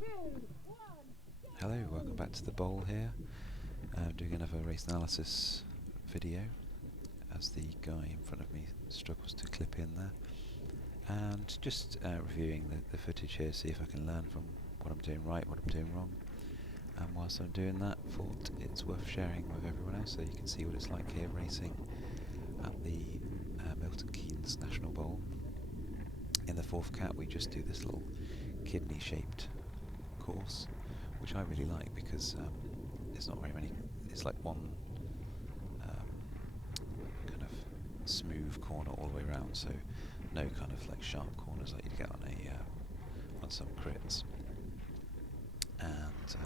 Hello, welcome back to the Bowl here. Doing another race analysis video as the guy in front of me struggles to clip in there. And just reviewing the footage here, see if I can learn from what I'm doing right, what I'm doing wrong. And whilst I'm doing that, thought it's worth sharing with everyone else so you can see what it's like here racing at the Milton Keynes National Bowl. In the fourth cat we just do this little kidney shaped course, which I really like because it's not very many, it's like one kind of smooth corner all the way around, so no kind of like sharp corners like you'd get on on some crits. And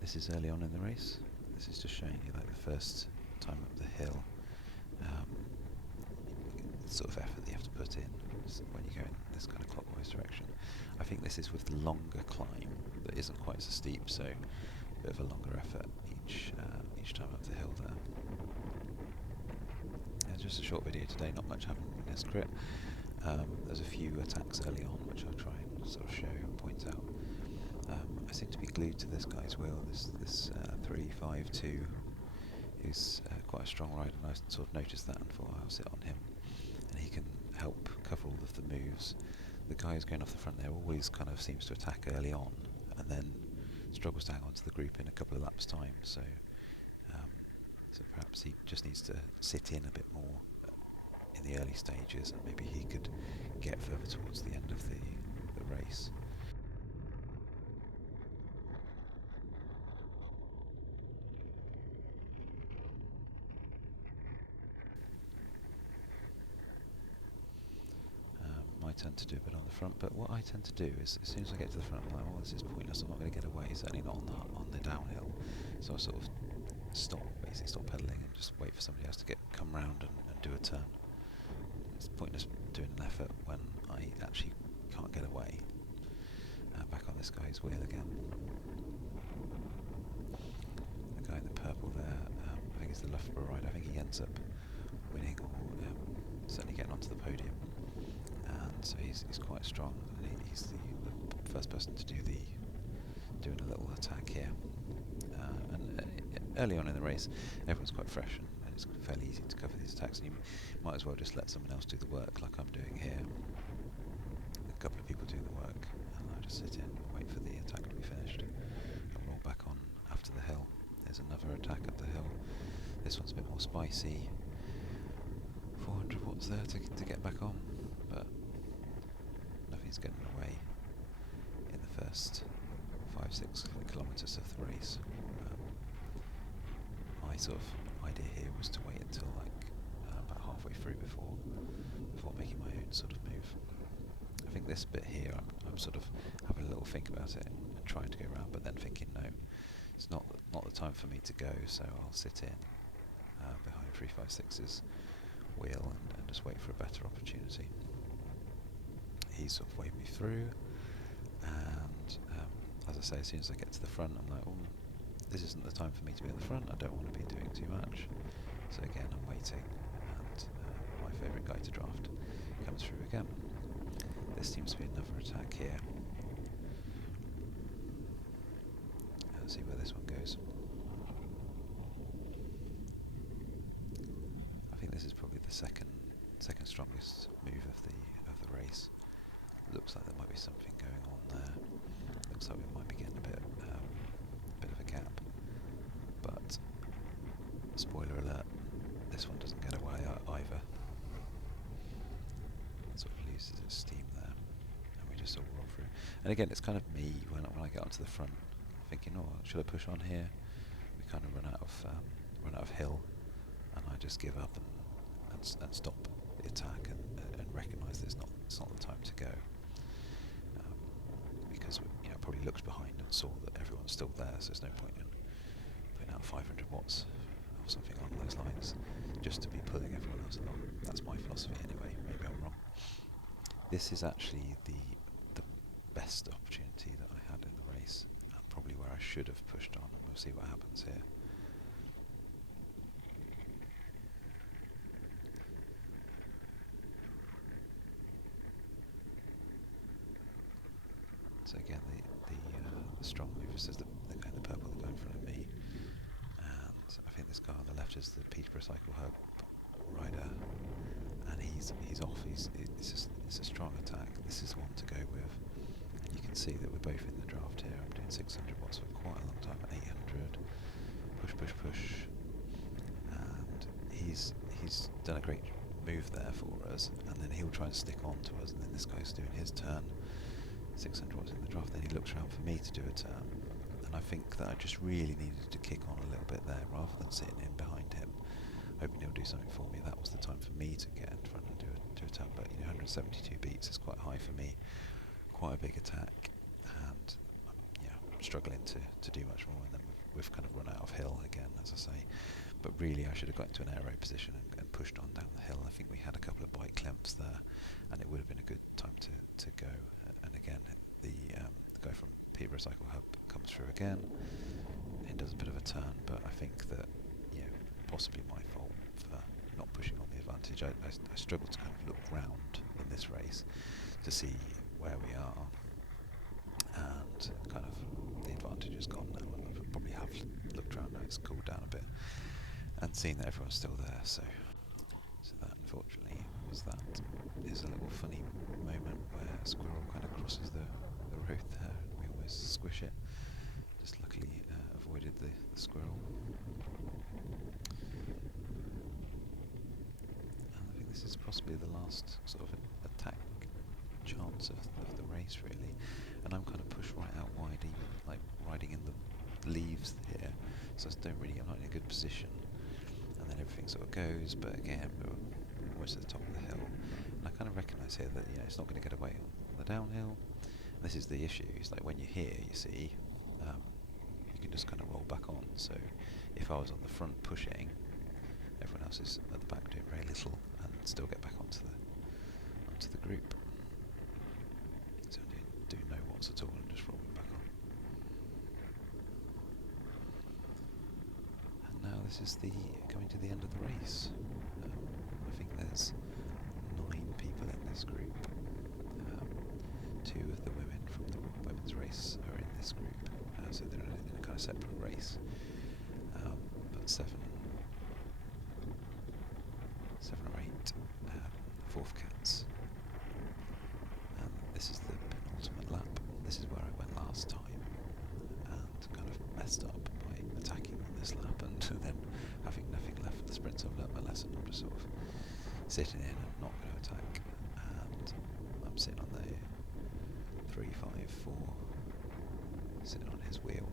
this is early on in the race. This is just showing you like the first time up the hill, the sort of effort that you have to put in when you go in this kind of clockwise direction. I think this is with the longer climb that isn't quite so steep, so a bit of a longer effort each time up the hill there. Just a short video today, not much happened in this crit. There's a few attacks early on which I'll try and sort of show and point out. I seem to be glued to this guy's wheel, this 352, who's quite a strong rider, and I sort of noticed that and thought I'll sit on him and he can help cover all of the moves. The guy who's going off the front there always kind of seems to attack early on and then struggles to hang on to the group in a couple of laps time, so perhaps he just needs to sit in a bit more in the early stages and maybe he could get further towards the end of the race. My turn to do a bit on the front, but what I tend to do is as soon as I get to the front I'm like, oh, this is pointless, I'm not going to get away, certainly not on the downhill, so I sort of basically stop pedalling and just wait for somebody else to come round and do a turn. It's pointless doing an effort when I actually can't get away. Back on this guy's wheel again. The guy in the purple there, I think he's the Loughborough rider. I think he ends up winning or certainly getting onto the podium. And so he's quite strong. And he's the first person to doing a little attack here. And early on in the race, everyone's quite fresh and it's fairly easy to cover these attacks. And you might as well just let someone else do the work, like I'm doing here. A couple of people do the work, and I just sit in, wait for the attack to be finished, and roll back on after the hill. There's another attack up the hill. This one's a bit more spicy. 400 watts there to get back on, but nothing's getting away in the first 5-6 kilometres of the race. My sort of idea here was to wait until like about halfway through before making my own sort of move. I think this bit here, I'm sort of having a little think about it and trying to go around, but then thinking, no, it's not the time for me to go, so I'll sit in behind 356's wheel and just wait for a better opportunity. He's sort of waved me through, and as I say, as soon as I get to the front, I'm like, oh, this isn't the time for me to be in the front, I don't want to be doing too much. So again, I'm waiting, and my favourite guy to draft comes through again. This seems to be another attack here. Let's see where this one goes. I think this is probably the second strongest move of the race. Looks like there might be something going on there. Looks like we might be getting a bit of a gap. But spoiler alert, this one doesn't get away either. It sort of loses its steam there, and we just sort of roll through. And again, it's kind of me when I get onto the front, thinking, oh, should I push on here? We kind of run out of hill, and I just give up and stop the attack and recognise that it's not the time to go. Because I probably looked behind and saw that everyone's still there, so there's no point in putting out 500 watts or something along those lines just to be pulling everyone else along. That's my philosophy anyway, maybe I'm wrong. This is actually the best opportunity that I had in the race, and probably where I should have pushed on, and we'll see what happens here. So again, the strong movers is the guy in the purple, the guy in front of me, and I think this guy on the left is the Peterborough Cycle Hub rider, and he's off. It's a strong attack. This is one to go with, and you can see that we're both in the draft here. I'm doing 600 watts for quite a long time, 800, push, push, push, and he's done a great move there for us, and then he'll try and stick on to us, and then this guy's doing his turn, 600 watts in the draft, then he looks around for me to do a turn, and I think that I just really needed to kick on a little bit there rather than sitting in behind him hoping he'll do something for me. That was the time for me to get in front and do a turn, but 172 beats is quite high for me, quite a big attack, and I'm struggling to do much more, and then we've kind of run out of hill again, as I say. But really I should have got into an aero position and pushed on down the hill. I think we had a couple of bike clamps there, and it would have been a good time to go. And again, the guy from Peterborough Cycle Hub comes through again. He does a bit of a turn, but I think that possibly my fault for not pushing on the advantage. I struggled to kind of look round in this race to see where we are, and kind of the advantage is gone now. I probably have looked around now, it's cooled down a bit, and seen that everyone's still there, so that unfortunately is a little funny moment where a squirrel kind of crosses the road there, and we almost squish it. Just luckily avoided the squirrel. And I think this is possibly the last sort of attack chance of the race, really, and I'm kind of pushed right out wide, even like riding in the leaves here, so I'm not in a good position, and then everything sort of goes, but again we're almost at the top of the hill, and I kind of recognise here that it's not going to get away on the downhill. And this is the issue, it's like when you're here, you see, you can just kind of roll back on, so if I was on the front pushing, everyone else is at the back doing very little, and still get back onto the group. So I do no watts at all and just rolling back on. And now this is coming to the end of the race. I think there's 9 people in this group. 2 of the women from the women's race are in this group, so they're in a kind of separate race. But 7 or 8 fourth cats. And this is the penultimate lap. This is where I went last time and kind of messed up by attacking on this lap, and then having nothing left for the sprints. I've learnt my lesson. I'm just sort of sitting in and not going to attack, and I'm sitting on the 3, 5, 4, sitting on his wheel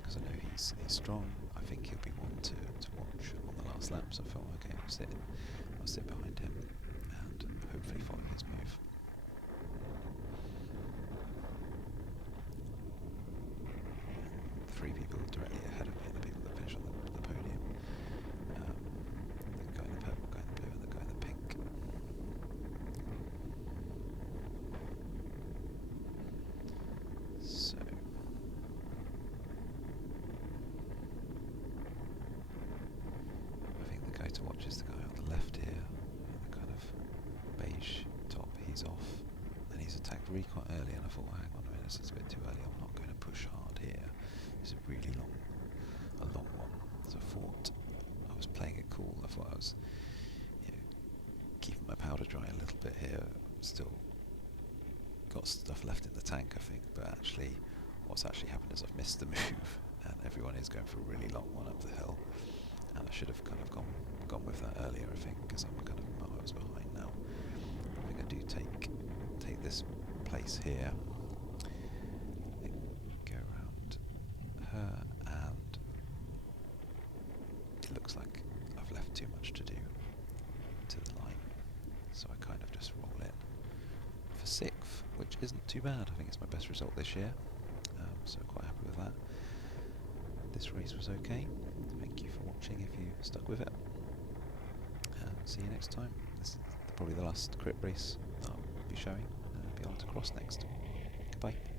because I know he's strong. I think he'll be one to watch on the last lap, so I thought, okay, I'll sit behind him and hopefully follow his move. And 3 people directly ahead of me, the people that finish on the podium. The guy in the purple, guy in the blue, and the guy in the pink. So I think the guy to watch is the guy on the left here, the kind of beige top. He's off, and he's attacked really quite early, and I thought, well, hang on a minute, this is a bit too early, I'm not going to push hard here. It's a really long one, so I thought I was playing it cool. I thought I was keeping my powder dry a little bit here, still got stuff left in the tank, I think, but actually what's actually happened is I've missed the move, and everyone is going for a really long one up the hill, and I should have kind of gone with that earlier, I think, because I'm kind of miles behind now. I think I do take this place here, go around her, and it looks like I've left too much to do to the line, so I kind of just roll in for 6th, which isn't too bad. I think it's my best result this year, so quite happy with that. This race was okay. Thank you for watching if you stuck with it. See you next time. This is probably the last crit race that I'll be showing. Be on to cross next. Goodbye.